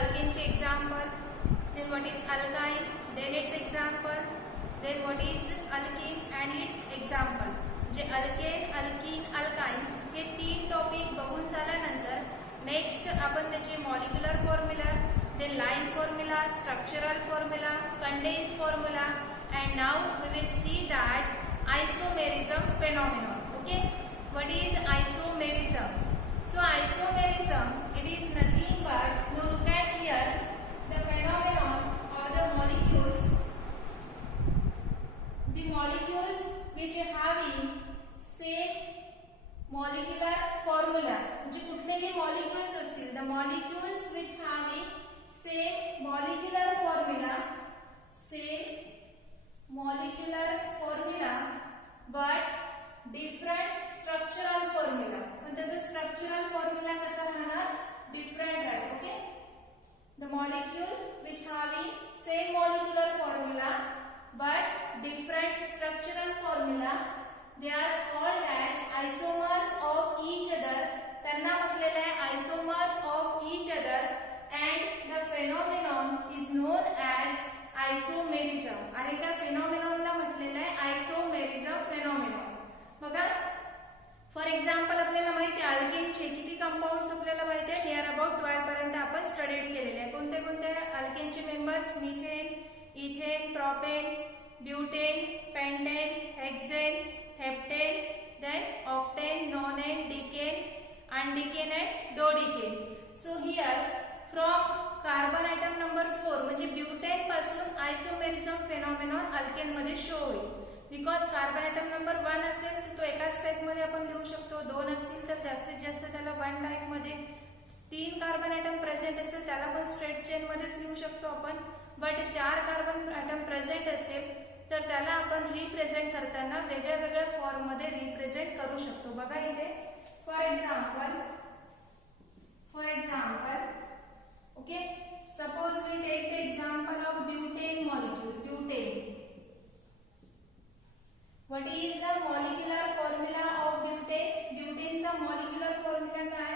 alkane चे example, then what is alkyne, then its example, then what is alkene and its example. जे alkane, alkyne, alkynes हे तीन topic बघून झाल्यानंतर next आपण त्याचे molecular formula, then line formula, structural formula, condense formula, and now we will see that isomerism phenomenon. Okay, what is isomerism? So isomerism, it is nothing but, now look at here, the phenomenon or the molecules which having same molecular formula, म्हणजे कुठलेही molecules असतील, the molecules which having same molecular formula but different structural formula. पण त्याचा structural formula कसा राहणार, different राहील. Okay, the molecule which having same molecular formula but different structural formula, they are called as isomers of each other. त्यांना म्हटलेलं आहे isomers of each other. And the phenomenon is known as isomerism. आणि त्या phenomenonला म्हटलेलं आहे isomerism phenomenon. बघा, for example आपल्याला माहिती आहे अल्केनचे किती कंपाऊंड्स आपल्याला माहिती आहे, नियर अबाउट 12 पर्यंत आपण स्टडीड केलेले आहे. कोणते कोणते अल्केनचे members, methane, ethane, propane, butane, pentane, hexane, heptane, then octane, nonane, decane, undecane and dodecane. So here from carbon atom number 4 म्हणजे ब्यूटेन पासून आयसोमेरिझम फेनॉमेनॉन अल्केन मध्ये शो होईल. बिकॉज कार्बन आयटम नंबर 1 असेल तर तो एकाच टाइप मध्ये आपण लिहू शकतो, 2 असतील तर जास्तीत जास्त त्याला 1 टाइप मध्ये, 3 कार्बन आयटम प्रेझेंट असेल त्याला पण स्ट्रेट चेन मध्येच लिहू शकतो आपण. बट 4 कार्बन आयटम प्रेझेंट असेल तर त्याला आपण रिप्रेझेंट करताना वेगळ्या वेगळ्या फॉर्म मध्ये रिप्रेझेंट करू शकतो. बघा इथे for example, okay, suppose we take the example of butane molecule. Butane, what is the molecular formula of butane? Butane चा molecular formula काय?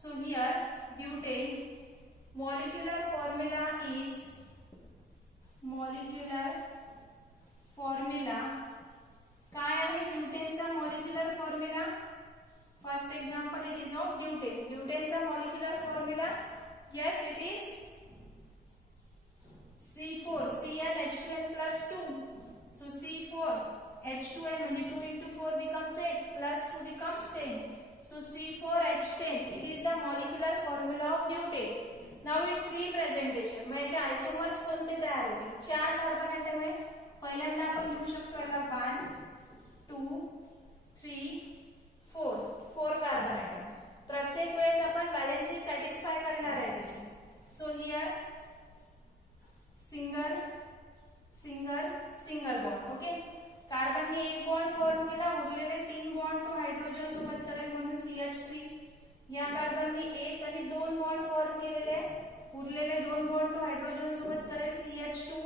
So here butane molecular formula is, काय आहे butane चा molecular formula? First example it is of butane. Butane चा molecular formula, yes, it is C4, CnH2n plus 2. So C4H2n म्हणजे 2 into 4 becomes 8 plus 2 becomes 10. So C4H10, it is the molecular formula of butane. Now its representation, म्हणजे आयसोमर्स कोणते तयार होतील, 4 carbon item आहे. पहिल्यांदा आपण लिहू शकतो याला 1 2 3 4 कार्बन ॲटम. प्रत्येक वेळेस आपण बॅलन्सिंग सॅटिस्फाय करणार आहे त्याची. So here single single single bond. Okay, कार्बनने एक बॉन्ड फॉर्म केला, उरलेले 3 बॉन्ड तो हायड्रोजन सोबत करेल म्हणून CH3. या कार्बनने एक आणि 2 बॉन्ड फॉर्म केलेले, उरलेले 2 बॉन्ड तो हायड्रोजन सोबत करेल CH2.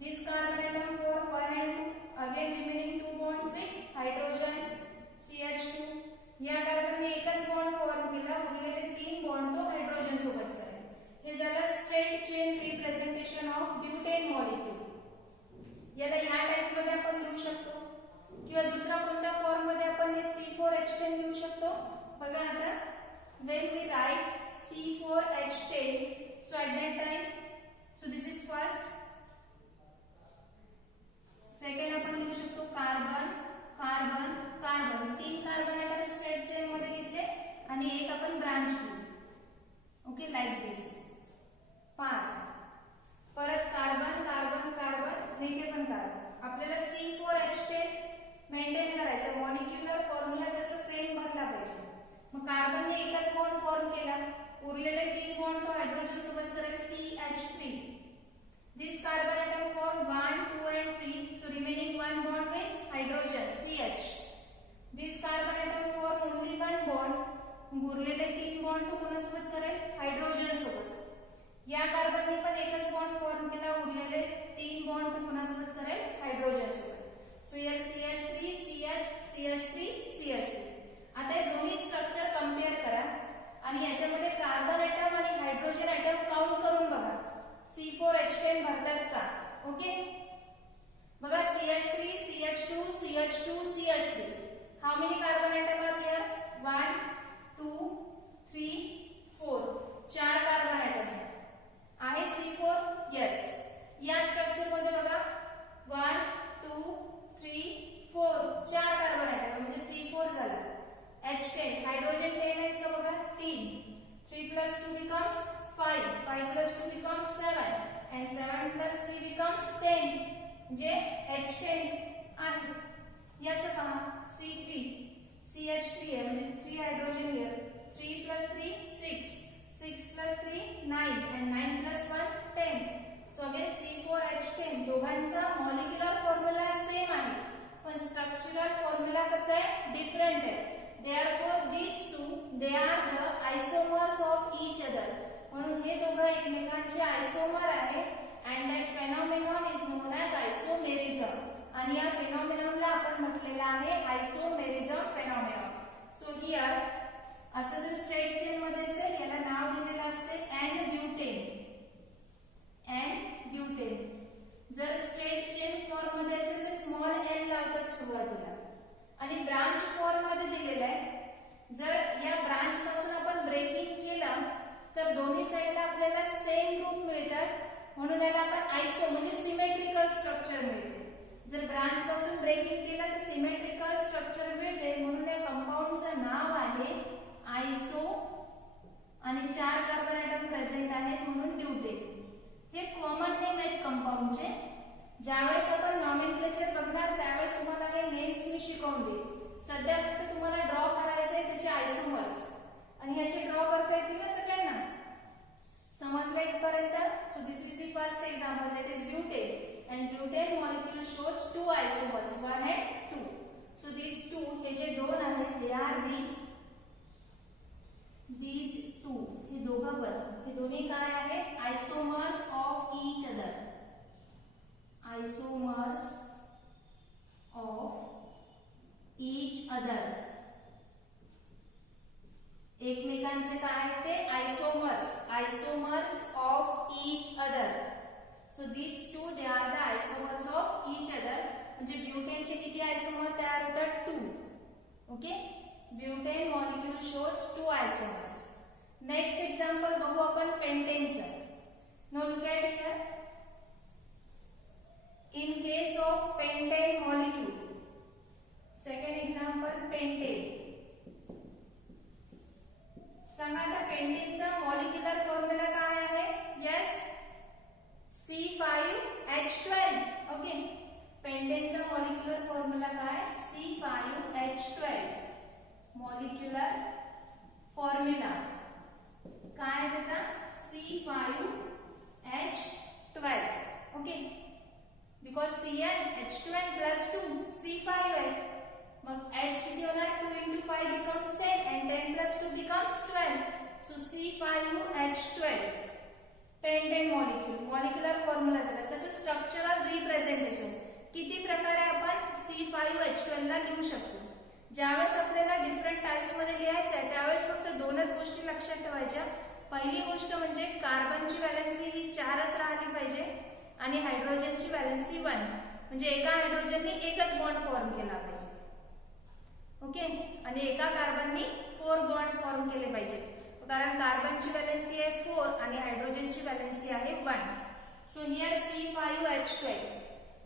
This carbon atom form 1 and 2, again remaining 2 bonds with hydrogen CH2. या कार्बनने एकच बॉन्ड फॉर्म केला, उरलेले 3 बॉन्ड तो हायड्रोजन सोबत करेल. हे झालं straight chain representation of butane molecule. याला या टाइप मध्ये आपण लिहू शकतो किंवा दुसरा कोणत्या फॉर्म मध्ये आपण हे C4H10 लिहू शकतो. बघा आता, when we write C4H10, so at that time, so this is first, second आपण लिहू शकतो carbon carbon carbon, 3 carbon atom straight chain मध्ये घेतले आणि एक आपण ब्रांच केली. Okay, like this part. परत कार्बन कार्बन कार्बन, इथे पण कार्बन. आपल्याला C4H10 मेंटेन करायचं, मॉलिक्युलर फॉर्म्युला त्याचा सेम भरला पाहिजे. मग कार्बनने एकच बॉन्ड फॉर्म केला, उरलेले 3 बॉन्ड तो हायड्रोजन सोबत करेल CH3. This carbon atom form 1, 2 and 3. So remaining 1 bond with hydrogen CH. This carbon atom form only 1 bond. उरलेले 3 बॉन्ड तो कोणासोबत करेल, हायड्रोजन सोबत. या कार्बनने पण एकच बॉन्ड फॉर्म केला, उरलेले 3 बॉन्ड तो कोणासोबत करेल, हायड्रोजन सोबत. So here CH3 CH CH3 CH3. आता हे दोन्ही स्ट्रक्चर कंपेअर करा आणि याच्यामध्ये कार्बन ॲटम आणि hydrogen item 3. 3 plus 2 becomes 5. 5 plus 2 becomes 7. And 7 plus 3 becomes 10. म्हणजे H10 आहे. याचं पहा C3. CH3 आहे म्हणजे 3 hydrogen here. 3 plus 3 6. 6 plus 3 9. And 9 plus 1 10. So again C4H10 दोघांचा मॉलिक्युलर फॉर्म्युला सेम आहे पण स्ट्रक्चरल फॉर्म्युला कसा आहे डिफरंट आहे. Therefore these two they are the isomers of each other. म्हणून हे दोघं एकमेकांचे आयसोमर आहेत and that phenomenon is known as isomerism. आणि या फेनॉमेनॉनला आपण म्हटलेलं आहे आयसोमेरिझम फेनॉमेनॉन. सो हियर असं जर स्ट्रेट चेन मध्ये असेल याला नाव दिलेलं असते एन ब्युटेन. N butane. जर स्ट्रेट चेन फॉर्म मध्ये असेल तर स्मॉल एन लावतात सुरुवातीला. आणि ब्रांच फॉर्म मध्ये दिलेलं आहे जर या ब्रांच पासून आपण ब्रेकिंग केलं तर दोन्ही साइडला आपल्याला सेम ग्रुप मिळतात म्हणून याला आपण आयसो म्हणजे सिमेट्रिकल स्ट्रक्चर मिळते. जर ब्रांच पासून ब्रेकिंग केलं तर सिमेट्रिकल स्ट्रक्चर मिळते म्हणून या कंपाऊंडचं नाव आहे आयसो आणि 4 कार्बन ॲटम प्रेझेंट आहेत म्हणून ब्युटेन. हे कॉमन नेम आहेत कंपाऊंडचे. ज्यावेळेस आपण नॉमेनक्लेचर बघणार त्यावेळेस तुम्हाला हे नेम्स मी शिकवून देईन. सध्या फक्त तुम्हाला ड्रॉ करायचे आहे त्याचे आयसोमर्स आणि असे ड्रॉ करता येतील ना सगळ्यांना. समजलं इथपर्यंत. So this is the first example that is butane. And butane molecule shows 2 isomers 1 and 2. So these two हे जे दोन आहेत they are these two हे दोघं पण हे दोन्ही काय आहेत isomers of each other. Isomers of each other. एकमेकांचे काय आहेत ते isomers of each other. So these two they are the isomers of each other. म्हणजे ब्युटेनचे किती आयसोमर तयार होतात 2. Okay. Butane molecule shows 2 isomers. Next example बघू आपण पेंटेनचं. Now look at here. In case of pentane molecule. Second example pentane. सांगा आता पेंटेनचा molecular formula काय आहे. Yes C5H12. ओके. पेंटेनचा मॉलिक्युलर फॉर्म्युला काय C5H12. मॉलिक्युलर फॉर्म्युला काय त्याचा C5H12. Okay. Because CnH2n plus 2 C5 आहे. मग H किती होणार 2 into 5 becomes 10 and 10 plus 2 becomes 12. So C5H12 pentane molecular formula झाला. त्याचं स्ट्रक्चरल रिप्रेझेंटेशन किती प्रकारे आपण C5H12 ला लिहू शकतो. ज्यावेळेस आपल्याला डिफरंट टाइप्स मध्ये लिहायचं आहे त्यावेळेस फक्त दोनच गोष्टी लक्षात ठेवायच्या. पहिली गोष्ट म्हणजे कार्बनची व्हॅलेन्सी ही 4च राहिली पाहिजे आणि हायड्रोजनची व्हॅलेन्सी 1 म्हणजे एका हायड्रोजनने एकच बॉन्ड फॉर्म केला पाहिजे. ओके. आणि एका कार्बननी 4 बॉन्ड्स फॉर्म केले पाहिजे कारण कार्बनची व्हॅलेन्सी आहे 4 आणि हायड्रोजनची व्हॅलेन्सी आहे 1. सो हियर C5H12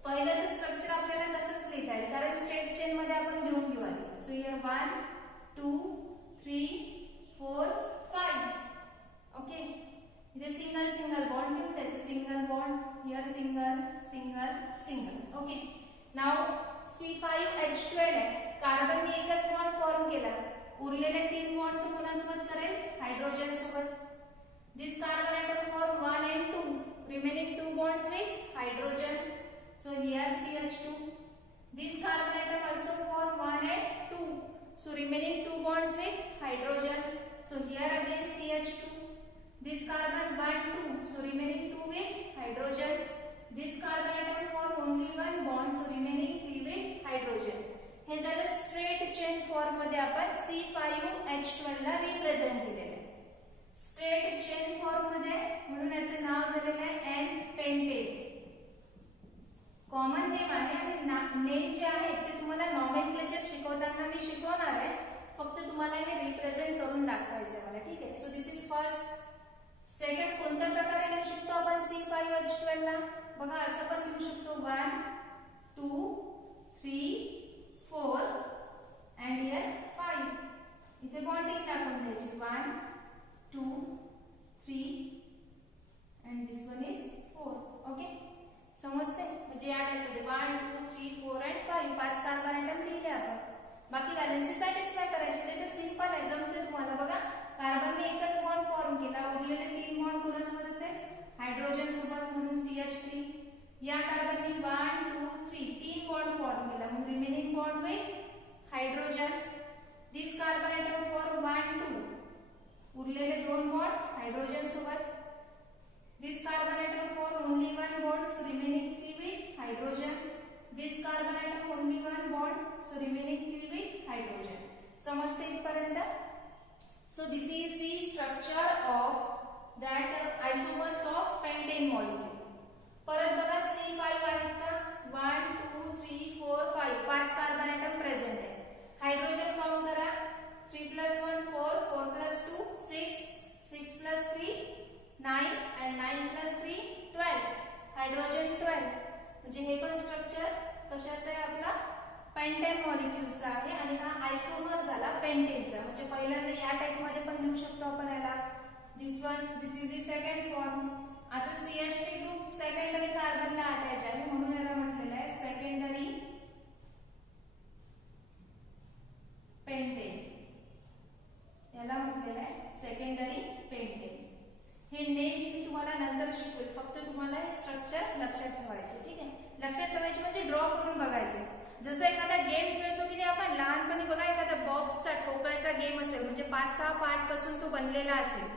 पहिलं तर स्ट्रक्चर आपल्याला तसंच लिहिता येईल कारण स्ट्रेट चेन मध्ये आपण लिहून घेऊ आधी. So here 1 2 3 4 5. ओके. इथे सिंगल बॉन्ड घेऊन त्याचे single bond here single. Okay. Now C5H12 आहे. कार्बनने एकच बॉन्ड फॉर्म केला. उरलेले 3 बॉन्ड तो कोणासोबत करेल हायड्रोजन सोबत. This carbon atom form 1 and 2. Remaining 2 bonds with hydrogen. So here CH2. This carbon atom also form 1 and 2. So remaining 2 bonds with hydrogen. So here again CH2. This carbon 1 2. So remaining 2 with hydrogen. This carbon atom form only 1 bond. So remaining 3 with hydrogen. हे झालं straight chain form मध्ये आपण C5H12 ला represent केलेलं आहे. Straight chain form मध्ये म्हणून याचे नाव झालेलं आहे एन पेंटेन. कॉमन नेम आहे आणि नेम जे आहेत ते तुम्हाला नॉमेनक्लेचर शिकवताना मी शिकवणार आहे. फक्त तुम्हाला हे रिप्रेझेंट करून दाखवायचं मला. ठीक आहे. So this is first. Second कोणत्या प्रकारे लिहू शकतो आपण C5H12 ला. बघा असं पण लिहू शकतो 1 2 3 4 and here 5. इथे बॉन्डिंग दाखवून द्यायची 1 2 3 and this one is 4. Okay, समजते? म्हणजे या टाइप मध्ये 1 2 3 4 and 5 पाच कार्बन ॲटम लिहिले आपण. बाकी व्हॅलेन्सी सॅटिस्फाय करायचे ते तर सिंपल आहे. जमते तुम्हाला. बघा, कार्बनने एकच बॉन्ड फॉर्म केला, उरलेले 3 बॉन्ड कोणासोबत असेल? हायड्रोजन सोबत, म्हणून CH3. या कार्बनने 1 2 3 3 बॉन्ड फॉर्म केला, मग remaining bond with hydrogen. This carbon atom form 1 2, उरलेले 2 बॉन्ड हायड्रोजन सोबत. This carbon atom form only one bond, so remaining 3 with hydrogen. This carbon atom only one bond, so remaining 3 with hydrogen. समजते इथपर्यंत? So this is the structure of that isomers of pentane molecule. परत बघा C5 आहेत का? 1 2 3 4 5 पाच carbon item present आहे. Hydrogen count करा. 3 + 1 4, 4 + 2 6, 6 + 3 9 and 9 + 3 12. Hydrogen 12. म्हणजे हे पण स्ट्रक्चर कशाचं आहे? आपला पेंटेन मॉलिक्यूलचा आहे आणि हा आयसोमर झाला पेंटेनचा. म्हणजे पहिल्यांदा या टाइप मध्ये पण लिहू शकतो आपण याला. दिस इज द सेकंड फॉर्म. आता CH3 ग्रुप सेकंडरी कार्बनला अटॅच आहे, म्हणून याला म्हटलेलं आहे सेकंडरी पेंटेन. याला म्हटलेलं आहे सेकंडरी पेंटेन. हे नेम्स मी तुम्हाला नंतर शिकवेल, फक्त तुम्हाला हे स्ट्रक्चर लक्षात ठेवायचे. ठीक आहे, लक्षात ठेवायचे म्हणजे ड्रॉ करून बघायचे. जसं एखादा गेम खेळतो की नाही आपण लहानपणी, बघा एखादा बॉक्सचा ठोकळाचा गेम असेल, म्हणजे 5-6 पार्ट पासून तो बनलेला असेल,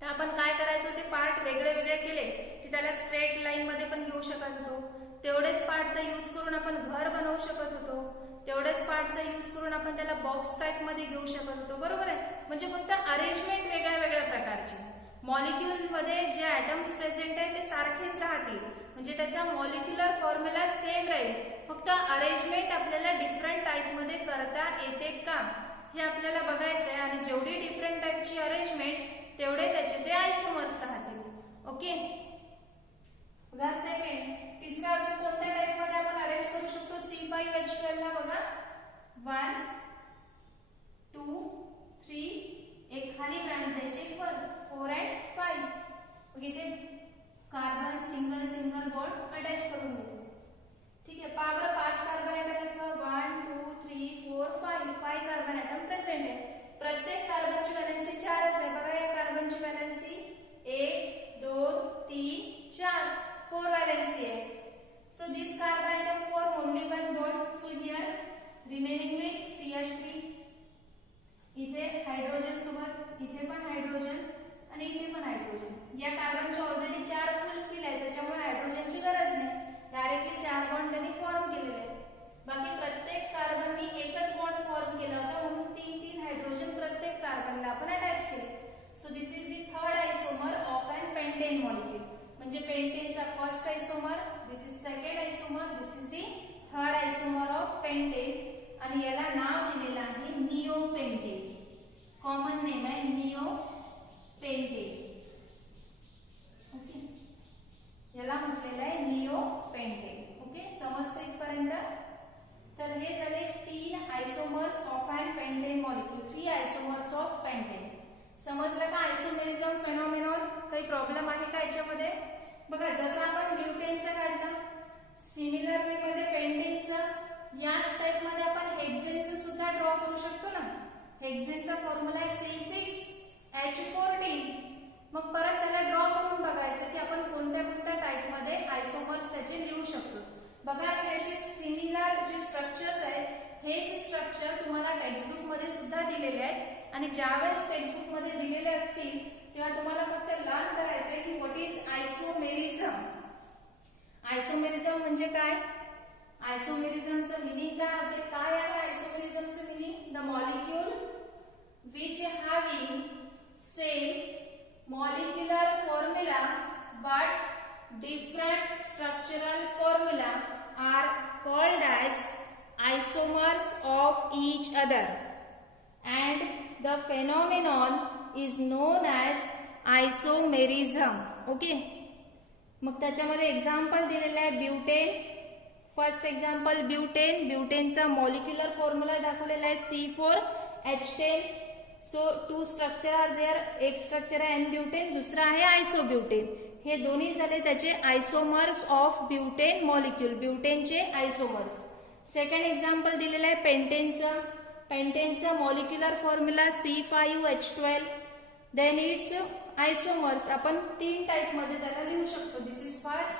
तर आपण काय करायचो? ते पार्ट वेगळे वेगळे केले की त्याला स्ट्रेट लाईन मध्ये पण घेऊ शकत होतो. तेवढेच पार्टचा यूज करून आपण घर बनवू शकत होतो. तेवढेच पार्टचा यूज करून आपण त्याला बॉक्स टाइप मध्ये घेऊ शकत होतो. बरोबर आहे? म्हणजे फक्त अरेंजमेंट वेगळ्या वेगळ्या प्रकारची. मॉलिक्यूल मध्ये जे ॲटम्स प्रेझेंट आहे ते सारखेच राहतील, म्हणजे त्याचा मॉलिक्युलर फॉर्म्युला सेम राहील. फक्त अरेंजमेंट आपल्याला डिफरंट टाइप मध्ये करता येते का हे आपल्याला बघायचं आहे. आणि जेवढी डिफरंट टाइपची अरेंजमेंट तेवढे त्याचे ते आयसोमर्स राहतील. ओके, बघा सेकंड. तिसरा अजून कोणत्या टाइप मध्ये आपण अरेंज करू शकतो? C5H12 ला बघा 1 2 3, एक खाली ब्रांच द्यायची 4 and 5. मग इथे carbon single single bond attach करून देतो. ठीक आहे, पहा बरं 5 कार्बन ॲटम आहेत का? 1 2 3 4 5 5 कार्बन ॲटम प्रेझेंट आहे. प्रत्येक कार्बनची व्हॅलेन्सी 4च आहे. बघा या कार्बनची व्हॅलेन्सी 1 2 3 4 4 व्हॅलेन्सी आहे. So this carbon atom form only one bond, so here remaining with CH3. इथे हायड्रोजन सोबत, इथे पण हायड्रोजन आणि इथे पण हायड्रोजन. या कार्बनचे ऑलरेडी 4 फुलफिल आहे, त्याच्यामुळे हायड्रोजनची गरज नाही. डायरेक्टली 4 बॉन्ड त्यांनी फॉर्म केलेले आहेत. बाकी प्रत्येक कार्बननी एकच बॉन्ड फॉर्म केला होता, म्हणून 3 हायड्रोजन प्रत्येक कार्बनला आपण अटॅच केले. So this is the third isomer of n pentane molecule. म्हणजे पेंटेनचा first isomer, this is second isomer, this is the third isomer of pentane. आणि याला नाव दिलेलं आहे निओपेंटेन. कॉमन नेम आहे निओपेंटेन. ओके, याला म्हटलेलं आहे निओपेंटेन. ओके, समजते इथपर्यंत? तर हे झाले 3 isomers of n pentane molecule. 3 isomers of pentane. समजलं का? आयसोमेरिझम फेनॉमेनॉन काही प्रॉब्लेम आहे का याच्यामध्ये? बघा, जसं आपण ब्युटेनचा काढला, सिमिलर वे मध्ये पेंटेनचं याच टाइप मध्ये आपण हेक्सेनचं सुद्धा ड्रॉ करू शकतो ना. हेक्सेनचा फॉर्म्युला आहे C6H14. मग परत त्याला ड्रॉ करून बघायचं की आपण कोणत्या कोणत्या टाइप मध्ये आयसोमर्स त्याचे लिहू शकतो. बघा, हे असे सिमिलर जे स्ट्रक्चर्स आहेत हेच स्ट्रक्चर तुम्हाला टेक्स्टबुक मध्ये सुद्धा दिलेले आहेत. आणि ज्यावेळेस टेक्स्टबुक मध्ये दिलेले असतील तेव्हा तुम्हाला फक्त लर्न करायचंय की व्हॉट इज आयसोमेरिझम. आयसोमेरिझम म्हणजे काय? आयसोमेरिझमचं मिनिंग काय होते? काय आहे आयसोमेरिझमचं meaning? The molecule which having same molecular formula but different structural formula are called as isomers of each other, and the phenomenon is known as isomerism. Okay, मग त्याच्यामध्ये example दिलेलं आहे ब्युटेन. First example butane. ब्युटेनचा molecular formula दाखवलेला आहे H10. So 2 structure are there. एक structure आहे n butane, दुसरा आहे आयसोब्युटेन. हे दोन्ही झाले त्याचे आयसोमर्स ऑफ ब्युटेन मॉलिक्यूल, ब्युटेनचे आयसोमर्स. सेकंड एक्झाम्पल दिलेलं आहे पेंटेनचं. पेंटेनचं molecular formula C5H12. Then its isomers आपण 3 टाइप मध्ये त्याला लिहू शकतो. दिस इज फर्स्ट,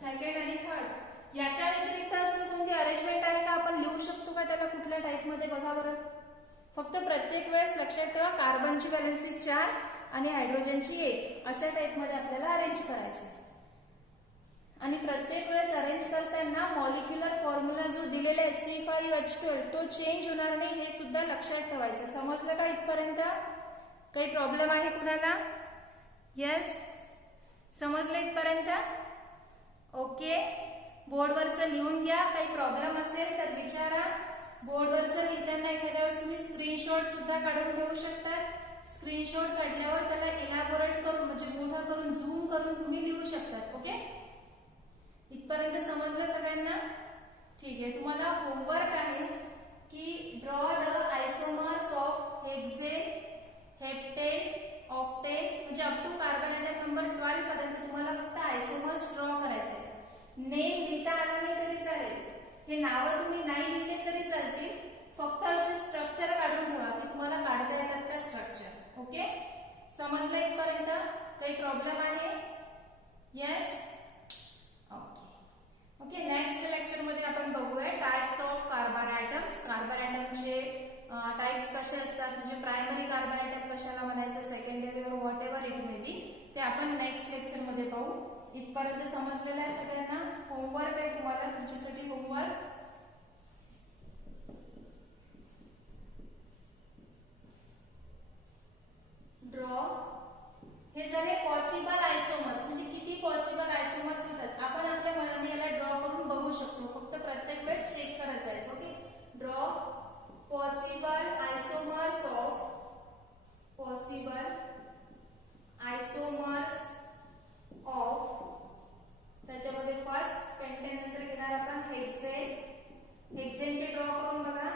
सेकंड आणि थर्ड. याच्या व्यतिरिक्त अजून कोणती अरेंजमेंट आहे का आपण लिहू शकतो का त्याला कुठल्या टाइप मध्ये बघा बरं. फक्त प्रत्येक वेळेस लक्षात ठेवा कार्बनची व्हॅलेन्सी 4 आणि हायड्रोजनची 1 अशा टाइप मध्ये आपल्याला अरेंज करायचं. आणि प्रत्येक वेळेस अरेंज करताना मॉलिक्युलर फॉर्म्युला जो दिलेला आहे C5H12 तो चेंज होणार नाही हे सुद्धा लक्षात ठेवायचं. समजलं का इथपर्यंत? काही प्रॉब्लेम आहे कुणाला? येस, समजलं इथपर्यंत? ओके, बोर्डवरचं लिहून घ्या. काही प्रॉब्लेम असेल तर विचारा. बोर्डवरचं लिहिताना एखाद्या वेळेस तुम्ही स्क्रीनशॉट सुद्धा काढून ठेवू शकता. स्क्रीनशॉट काढल्यावर त्याला इलॅबोरेट करून म्हणजे मोठा करून झूम करून तुम्ही लिहू शकता. ओके, इथपर्यंत समजलं सगळ्यांना? ठीक आहे. तुम्हाला होमवर्क आहे की draw the isomers of hexane, heptane, octane म्हणजे up to carbon atom number 12 पर्यंत तुम्हाला फक्त आयसोमर्स ड्रॉ करायचे. नेम लिहिता आला नाही तरी चालेल, हे नावं तुम्ही नाही लिहिले तरी चालतील. फक्त असे स्ट्रक्चर काढून ठेवा की तुम्हाला काढता येतात का स्ट्रक्चर. ओके, समजलं इथपर्यंत? काही प्रॉब्लेम आहे? Yes, okay. नेक्स्ट लेक्चर मध्ये आपण बघूया types of carbon atoms. Carbon ॲटमचे टाइप्स कसे असतात म्हणजे प्रायमरी कार्बन ॲटम कशाला म्हणायचं, सेकंडरी और what ever it may be, ते आपण नेक्स्ट लेक्चर मध्ये पाहू. इथपर्यंत समजलेलं आहे सगळ्यांना? होमवर्क आहे तुम्हाला, तुमच्यासाठी होमवर्क. ड्रॉ. हे झाले पॉसिबल आयसोमर्स म्हणजे किती पॉसिबल आयसोमर्स होतात आपण आपल्या मनाने याला ड्रॉ करून बघू शकतो. फक्त प्रत्येक वेळेस चेक करत जायचं. ओके, ड्रॉ पॉसिबल आयसोमर्स ऑफ त्याच्यामध्ये फर्स्ट पेंटेन नंतर घेणार आपण हेक्सेन. हेक्सेनचे ड्रॉ करून बघा.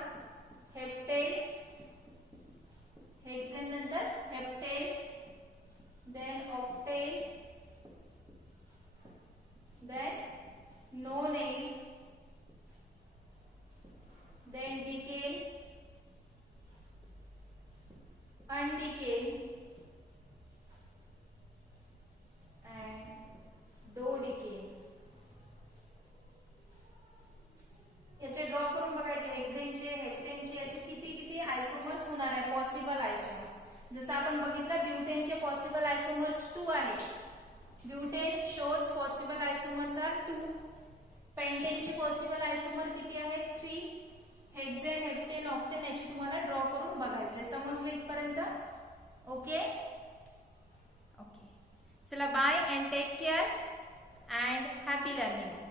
हेप्टेन, हेक्सेन नंतर heptane, then octane, then nonane, then decane, undecane and dodecane. याचे ड्रॉ करून बघायचे. हेक्सेनचे, हेप्टेनचे याचे किती किती आयसोमर्स होणार आहे पॉसिबल आयसोमर्स. जसं आपण बघितलं ब्युटेनचे पॉसिबल आयसोमर्स 2 आहेत. Butane shows possible isomers are 2. पेंटेनचे पॉसिबल आयसोमर किती आहेत? 3. हेक्सेन, हेप्टेन, ऑक्टेन याची तुम्हाला ड्रॉ करून बघायचं आहे. समजलं इथपर्यंत? Okay, okay. चला, bye and take care and happy learning.